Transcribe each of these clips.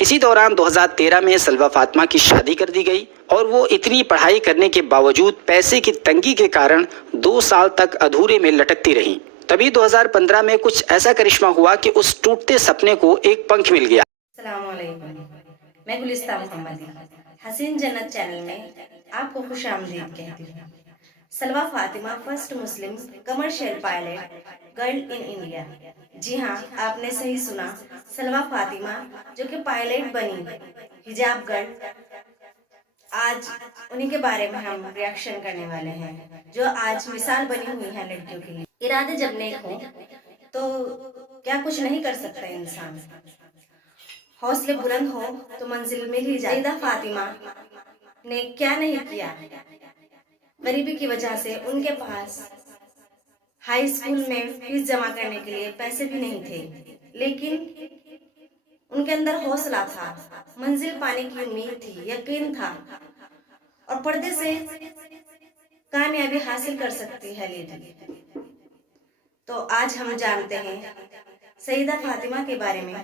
इसी दौरान 2013 में सलवा फातिमा की शादी कर दी गई और वो इतनी पढ़ाई करने के बावजूद पैसे की तंगी के कारण 2 साल तक अधूरे में लटकती रहीं। तभी 2015 में कुछ ऐसा करिश्मा हुआ कि उस टूटते सपने को एक पंख मिल गया। अस्सलामुअलैकुम, मैं गुलिस्ता मोहम्मदी हसीन जन्नत चैनल में आपको खुशामदीद कहती हूँ। Salwa Fatima first Muslim commercial pilot girl in India. जी हाँ, आपने सही सुना, सलवा फातिमा जो कि पायलट बनी, हिजाब गर्ल। आज उन्हीं के बारे में हम रिएक्शन करने वाले हैं, जो आज मिसाल बनी हुई है लड़कियों के लिए। इरादे जब नेक हो तो क्या कुछ नहीं कर सकता इंसान, हौसले बुलंद हो तो मंजिल मिल ही जाए। सईदा फातिमा ने क्या नहीं किया। गरीबी की वजह से उनके पास हाई स्कूल में फीस जमा करने के लिए पैसे भी नहीं थे, लेकिन उनके अंदर हौसला था, मंजिल पाने की उम्मीद थी, यकीन था और पर्दे से कामयाबी हासिल कर सकती है लेडी। तो आज हम जानते हैं सईदा फातिमा के बारे में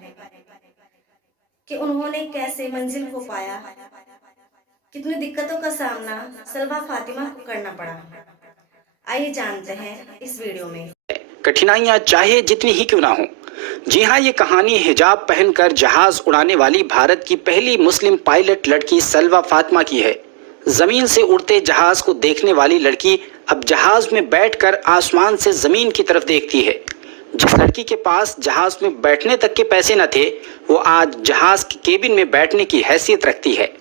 कि उन्होंने कैसे मंजिल को पाया, कितनी दिक्कतों का सामना सलवा फातिमा को करना पड़ा। आइए जानते हैं इस वीडियो में। कठिनाइयां चाहे जितनी ही क्यों ना हो। जी हाँ, ये कहानी हिजाब पहनकर जहाज उड़ाने वाली भारत की पहली मुस्लिम पायलट लड़की सलवा फातिमा की है। जमीन से उड़ते जहाज को देखने वाली लड़की अब जहाज में बैठकर आसमान से जमीन की तरफ देखती है। जिस लड़की के पास जहाज में बैठने तक के पैसे न थे, वो आज जहाज के केबिन में बैठने की हैसियत रखती है।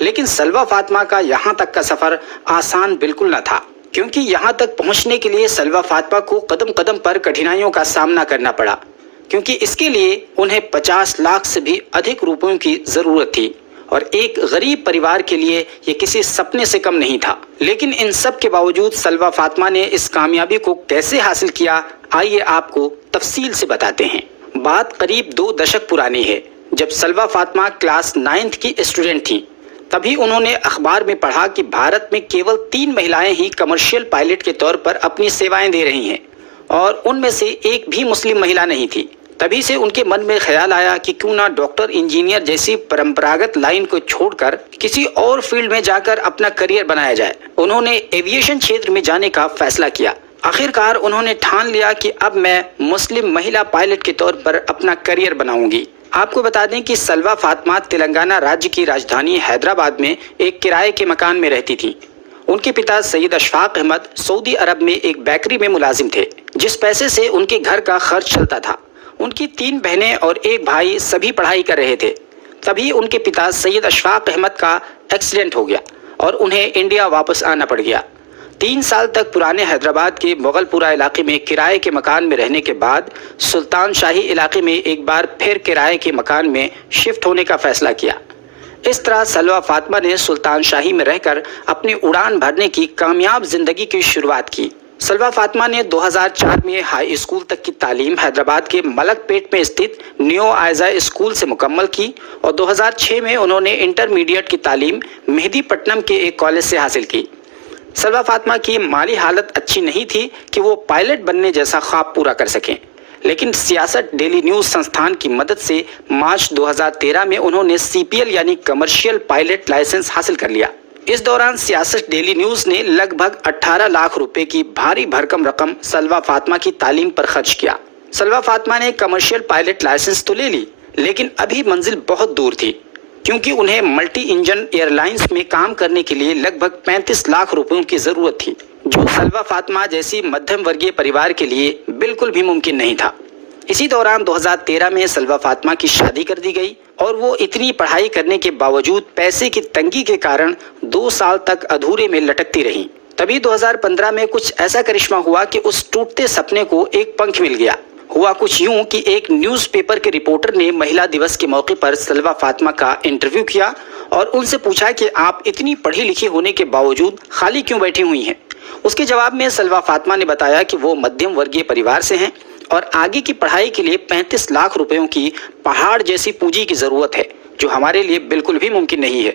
लेकिन सलवा फातिमा का यहाँ तक का सफर आसान बिल्कुल न था, क्योंकि यहाँ तक पहुँचने के लिए सलवा फातिमा को कदम कदम पर कठिनाइयों का सामना करना पड़ा, क्योंकि इसके लिए उन्हें 50 लाख से भी अधिक रुपयों की जरूरत थी और एक गरीब परिवार के लिए ये किसी सपने से कम नहीं था। लेकिन इन सब के बावजूद सलवा फातिमा ने इस कामयाबी को कैसे हासिल किया, आइए आपको तफसील से बताते हैं। बात करीब 2 दशक पुरानी है, जब सलवा फातिमा क्लास 9th की स्टूडेंट थी। तभी उन्होंने अखबार में पढ़ा कि भारत में केवल 3 महिलाएं ही कमर्शियल पायलट के तौर पर अपनी सेवाएं दे रही हैं और उनमें से एक भी मुस्लिम महिला नहीं थी। तभी से उनके मन में ख्याल आया कि क्यों ना डॉक्टर, इंजीनियर जैसी परंपरागत लाइन को छोड़कर किसी और फील्ड में जाकर अपना करियर बनाया जाए। उन्होंने एविएशन क्षेत्र में जाने का फैसला किया। आखिरकार उन्होंने ठान लिया कि अब मैं मुस्लिम महिला पायलट के तौर पर अपना करियर बनाऊंगी। आपको बता दें कि सलवा फातिमा तेलंगाना राज्य की राजधानी हैदराबाद में एक किराए के मकान में रहती थी। उनके पिता सैयद अशफाक अहमद सऊदी अरब में एक बेकरी में मुलाजिम थे, जिस पैसे से उनके घर का खर्च चलता था। उनकी 3 बहनें और एक भाई सभी पढ़ाई कर रहे थे। तभी उनके पिता सैयद अशफाक अहमद का एक्सीडेंट हो गया और उन्हें इंडिया वापस आना पड़ गया। 3 साल तक पुराने हैदराबाद के मुगलपुरा इलाके में किराए के मकान में रहने के बाद सुल्तान शाही इलाके में एक बार फिर किराए के मकान में शिफ्ट होने का फैसला किया। इस तरह सलवा फातिमा ने सुल्तान शाही में रहकर अपनी उड़ान भरने की कामयाब जिंदगी की शुरुआत की। सलवा फातिमा ने 2004 में हाई स्कूल तक की तालीम हैदराबाद के मलकपेट में स्थित न्यू आयजा स्कूल से मुकम्मल की और 2006 में उन्होंने इंटरमीडिएट की तालीम मेहदीपट्टनम के एक कॉलेज से हासिल की। सलवा फातिमा की माली हालत अच्छी नहीं थी कि वो पायलट बनने जैसा ख्वाब पूरा कर सकें, लेकिन सियासत डेली न्यूज़ संस्थान की मदद से मार्च 2013 में उन्होंने CPL यानी कमर्शियल पायलट लाइसेंस हासिल कर लिया। इस दौरान सियासत डेली न्यूज़ ने लगभग 18 लाख रुपए की भारी भरकम रकम सलवा फातिमा की तालीम पर खर्च किया। सलवा फातिमा ने कमर्शियल पायलट लाइसेंस तो ले ली, लेकिन अभी मंजिल बहुत दूर थी, क्योंकि उन्हें मल्टी इंजन एयरलाइंस में काम करने के लिए लगभग 35 लाख रुपयों की जरूरत थी, जो सलवा फातिमा जैसी मध्यम वर्गीय परिवार के लिए बिल्कुल भी मुमकिन नहीं था। इसी दौरान 2013 में सलवा फातिमा की शादी कर दी गई और वो इतनी पढ़ाई करने के बावजूद पैसे की तंगी के कारण 2 साल तक अधूरे में लटकती रहीं। तभी 2015 में कुछ ऐसा करिश्मा हुआ कि उस टूटते सपने को एक पंख मिल गया। हुआ कुछ यूं कि एक न्यूज़पेपर के रिपोर्टर ने महिला दिवस के मौके पर सलवा फातिमा का इंटरव्यू किया और उनसे पूछा कि आप इतनी पढ़ी लिखी होने के बावजूद खाली क्यों बैठी हुई हैं। उसके जवाब में सलवा फातिमा ने बताया कि वो मध्यम वर्गीय परिवार से हैं और आगे की पढ़ाई के लिए 35 लाख रुपयों की पहाड़ जैसी पूंजी की जरूरत है, जो हमारे लिए बिल्कुल भी मुमकिन नहीं है।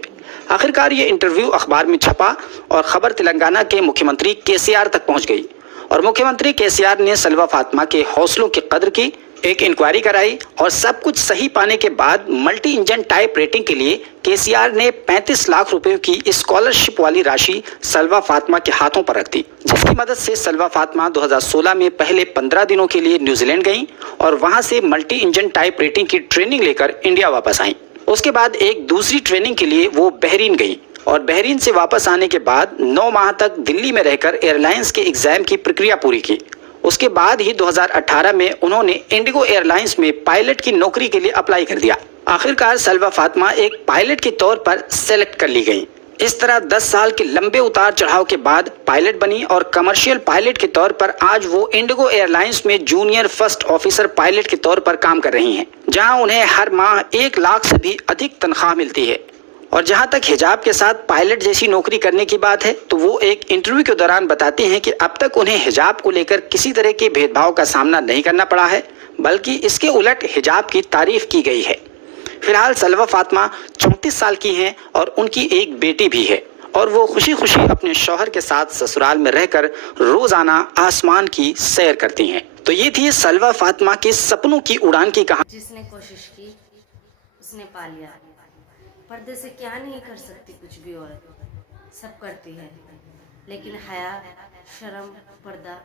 आखिरकार ये इंटरव्यू अखबार में छपा और खबर तेलंगाना के मुख्यमंत्री KCR तक पहुंच गई और मुख्यमंत्री KCR ने सलवा फातिमा के हौसलों की कदर की, एक इंक्वायरी कराई और सब कुछ सही पाने के बाद मल्टी इंजन टाइप रेटिंग के लिए केसीआर ने 35 लाख रुपए की स्कॉलरशिप वाली राशि सलवा फातिमा के हाथों पर रख दी, जिसकी मदद से सलवा फातिमा 2016 में पहले 15 दिनों के लिए न्यूजीलैंड गईं और वहां से मल्टी इंजन टाइप रेटिंग की ट्रेनिंग लेकर इंडिया वापस आईं। उसके बाद एक दूसरी ट्रेनिंग के लिए वो बहरीन गई और बहरीन से वापस आने के बाद 9 माह तक दिल्ली में रहकर एयरलाइंस के एग्जाम की प्रक्रिया पूरी की। उसके बाद ही 2018 में उन्होंने इंडिगो एयरलाइंस में पायलट की नौकरी के लिए अप्लाई कर दिया। आखिरकार सलवा फातिमा एक पायलट के तौर पर सेलेक्ट कर ली गई। इस तरह 10 साल के लंबे उतार चढ़ाव के बाद पायलट बनी और कमर्शियल पायलट के तौर पर आज वो इंडिगो एयरलाइंस में जूनियर फर्स्ट ऑफिसर पायलट के तौर पर काम कर रही हैं, जहां उन्हें हर माह 1 लाख से भी अधिक तनख्वाह मिलती है। और जहां तक हिजाब के साथ पायलट जैसी नौकरी करने की बात है, तो वो एक इंटरव्यू के दौरान बताती हैं कि अब तक उन्हें हिजाब को लेकर किसी तरह के भेदभाव का सामना नहीं करना पड़ा है, बल्कि इसके उलट हिजाब की तारीफ की गई है। फिलहाल सलवा फातिमा 34 साल की हैं और उनकी एक बेटी भी है और वो खुशी खुशी अपने शौहर के साथ ससुराल में रहकर रोजाना आसमान की सैर करती हैं। तो ये थी सलवा फातिमा के सपनों की उड़ान की कहानी। जिसने कोशिश की उसने पा लिया। पर्दे से क्या नहीं कर सकती कुछ भी औरत, सब करती है, लेकिन हया, शर्म, पर्दा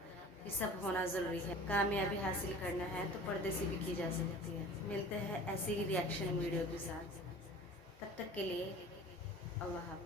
ये सब होना ज़रूरी है। कामयाबी हासिल करना है तो पर्दे से भी की जा सकती है। मिलते हैं ऐसे ही रिएक्शन वीडियो के साथ, तब तक के लिए अल्लाह हाफ़िज़।